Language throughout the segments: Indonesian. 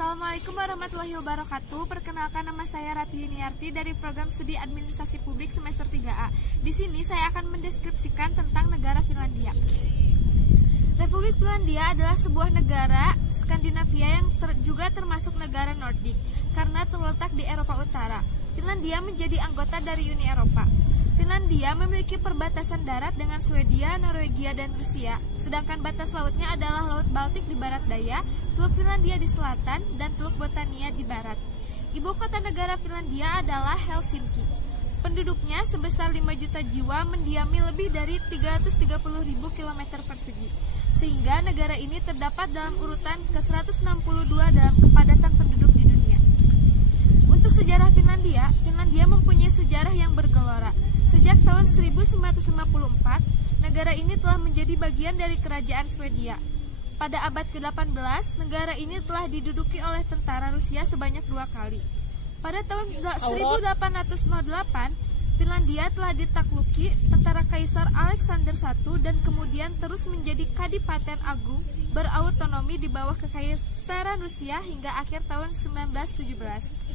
Assalamualaikum warahmatullahi wabarakatuh. Perkenalkan, nama saya Ratu Yuniarti dari Program Studi Administrasi Publik semester 3A. Di sini saya akan mendeskripsikan tentang negara Finlandia. Republik Finlandia adalah sebuah negara Skandinavia yang juga termasuk negara Nordik karena terletak di Eropa Utara. Finlandia menjadi anggota dari Uni Eropa. Finlandia memiliki perbatasan darat dengan Swedia, Norwegia, dan Rusia, sedangkan batas lautnya adalah Laut Baltik di barat daya, Teluk Finlandia di selatan, dan Teluk Botania di barat. Ibu kota negara Finlandia adalah Helsinki. Penduduknya sebesar 5 juta jiwa mendiami lebih dari 330.000 km persegi, sehingga negara ini terdapat dalam urutan ke-162 dalam kepadatan penduduk di dunia. Untuk sejarah Finlandia, Finlandia mempunyai sejarah yang bergelora. Sejak tahun 1954, negara ini telah menjadi bagian dari kerajaan Swedia. Pada abad ke-18, negara ini telah diduduki oleh tentara Rusia sebanyak 2 kali. Pada tahun 1808, Finlandia telah ditakluki tentara Kaisar Alexander I dan kemudian terus menjadi Kadipaten Agung berautonomi di bawah Kekaisaran Rusia hingga akhir tahun 1917.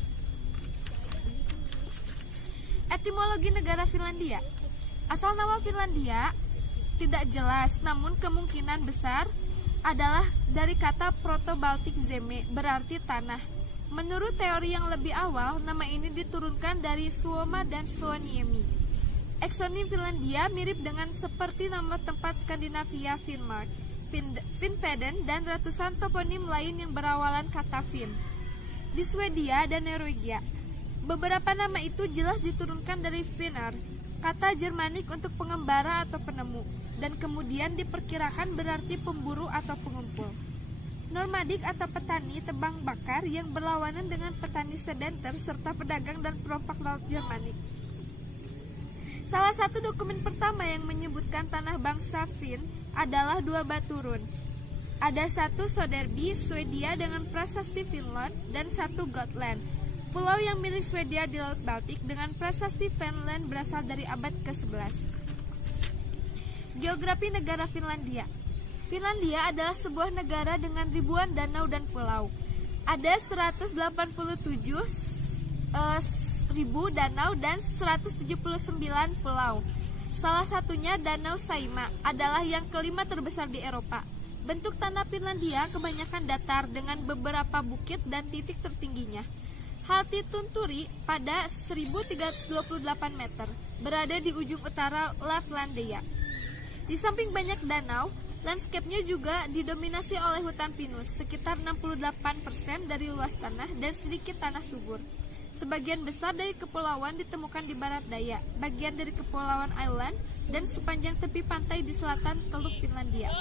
Etimologi negara Finlandia. Asal nama Finlandia tidak jelas, namun kemungkinan besar adalah dari kata Proto-Baltic Zeme, berarti tanah. Menurut teori yang lebih awal, nama ini diturunkan dari Suoma dan Suoniemi. Eksonim Finlandia mirip dengan seperti nama tempat Skandinavia Finnmark, Finnveden, dan ratusan toponim lain yang berawalan kata Finn. Di Swedia dan Norwegia, beberapa nama itu jelas diturunkan dari Finnar, kata Jermanik untuk pengembara atau penemu, dan kemudian diperkirakan berarti pemburu atau pengumpul. Normadik atau petani tebang bakar yang berlawanan dengan petani sedenter serta pedagang dan perompak laut Jermanik. Salah satu dokumen pertama yang menyebutkan tanah bangsa Finn adalah 2 baturun. Ada 1 Soderby, Swedia dengan prasasti Finland, dan 1 Gotland, pulau yang milik Swedia di Laut Baltik dengan prasasti Finland berasal dari abad ke-11. Geografi negara Finlandia. Finlandia adalah sebuah negara dengan ribuan danau dan pulau. Ada 187.000 danau dan 179 pulau. Salah satunya Danau Saimaa adalah yang kelima terbesar di Eropa. Bentuk tanah Finlandia kebanyakan datar dengan beberapa bukit dan titik tertingginya. Halti Tunturi pada 1328 meter, berada di ujung utara Laplandia. Di samping banyak danau, landscape-nya juga didominasi oleh hutan pinus, sekitar 68% dari luas tanah dan sedikit tanah subur. Sebagian besar dari kepulauan ditemukan di barat daya, bagian dari kepulauan Island, dan sepanjang tepi pantai di selatan Teluk Finlandia.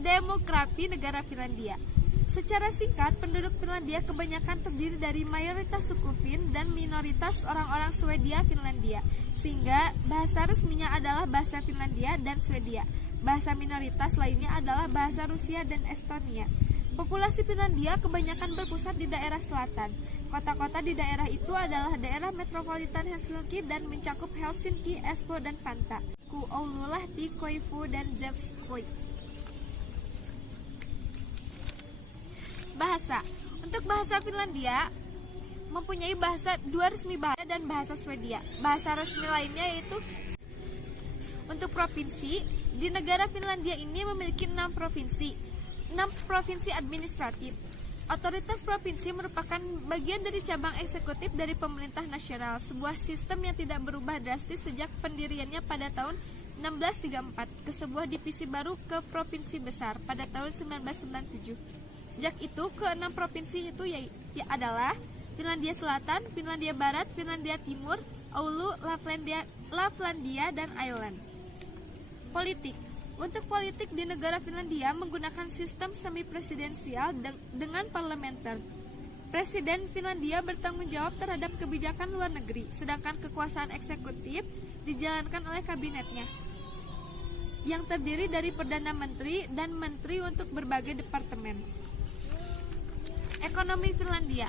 Demografi negara Finlandia. Secara singkat, penduduk Finlandia kebanyakan terdiri dari mayoritas suku Finn dan minoritas orang-orang Swedia Finlandia, sehingga bahasa resminya adalah bahasa Finlandia dan Swedia. Bahasa minoritas lainnya adalah bahasa Rusia dan Estonia. Populasi Finlandia kebanyakan berpusat di daerah selatan. Kota-kota di daerah itu adalah daerah metropolitan Helsinki dan mencakup Helsinki, Espoo, dan Vantaa, Oululahti, Koivu, dan Jyväskylä. Bahasa. Untuk bahasa Finlandia mempunyai bahasa 2 resmi bahasa dan bahasa Swedia. Bahasa resmi lainnya yaitu. Untuk provinsi, di negara Finlandia ini memiliki 6 provinsi administratif. Otoritas provinsi merupakan bagian dari cabang eksekutif dari pemerintah nasional, sebuah sistem yang tidak berubah drastis sejak pendiriannya pada tahun 1634 ke sebuah divisi baru ke provinsi besar pada tahun 1997. Sejak itu, ke-6 provinsi itu adalah Finlandia Selatan, Finlandia Barat, Finlandia Timur, Oulu, Laplandia, dan Island. Politik. Untuk politik di negara Finlandia menggunakan sistem semi-presidensial dengan parlementer. Presiden Finlandia bertanggung jawab terhadap kebijakan luar negeri, sedangkan kekuasaan eksekutif dijalankan oleh kabinetnya, yang terdiri dari Perdana Menteri dan Menteri untuk berbagai departemen. Ekonomi Finlandia.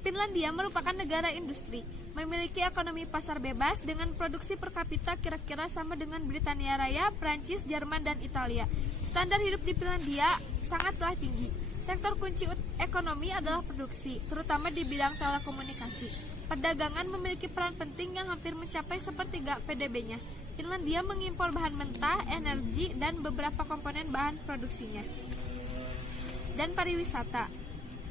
Finlandia merupakan negara industri, memiliki ekonomi pasar bebas dengan produksi per kapita kira-kira sama dengan Britania Raya, Prancis, Jerman, dan Italia. Standar hidup di Finlandia sangatlah tinggi. Sektor kunci ekonomi adalah produksi, terutama di bidang telekomunikasi. Perdagangan memiliki peran penting yang hampir mencapai sepertiga PDB-nya. Finlandia mengimpor bahan mentah, energi, dan beberapa komponen bahan produksinya. Dan pariwisata.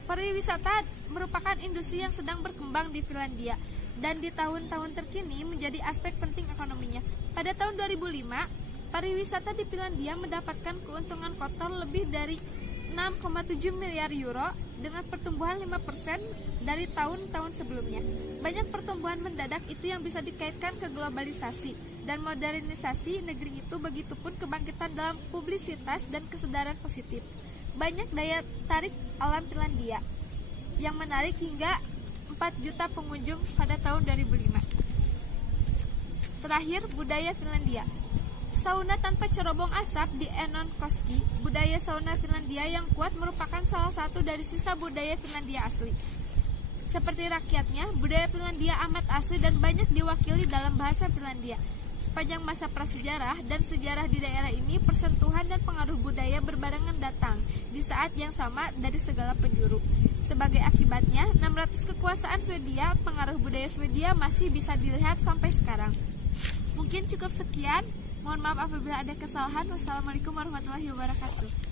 Pariwisata merupakan industri yang sedang berkembang di Finlandia dan di tahun-tahun terkini menjadi aspek penting ekonominya. Pada tahun 2005, pariwisata di Finlandia mendapatkan keuntungan kotor lebih dari 6,7 miliar euro dengan pertumbuhan 5% dari tahun-tahun sebelumnya. Banyak pertumbuhan mendadak itu yang bisa dikaitkan ke globalisasi dan modernisasi negeri itu, begitupun kebangkitan dalam publisitas dan kesadaran positif. Banyak daya tarik alam Finlandia yang menarik hingga 4 juta pengunjung pada tahun 2005. Terakhir, budaya Finlandia. Sauna tanpa cerobong asap di Enonkoski, budaya sauna Finlandia yang kuat merupakan salah satu dari sisa budaya Finlandia asli. Seperti rakyatnya, budaya Finlandia amat asli dan banyak diwakili dalam bahasa Finlandia. Sepanjang masa prasejarah dan sejarah di daerah ini, persentuhan dan pengaruh budaya berbarengan datang di saat yang sama dari segala penjuru. Sebagai akibatnya, 600 kekuasaan Swedia, pengaruh budaya Swedia masih bisa dilihat sampai sekarang. Mungkin cukup sekian. Mohon maaf apabila ada kesalahan. Wassalamualaikum warahmatullahi wabarakatuh.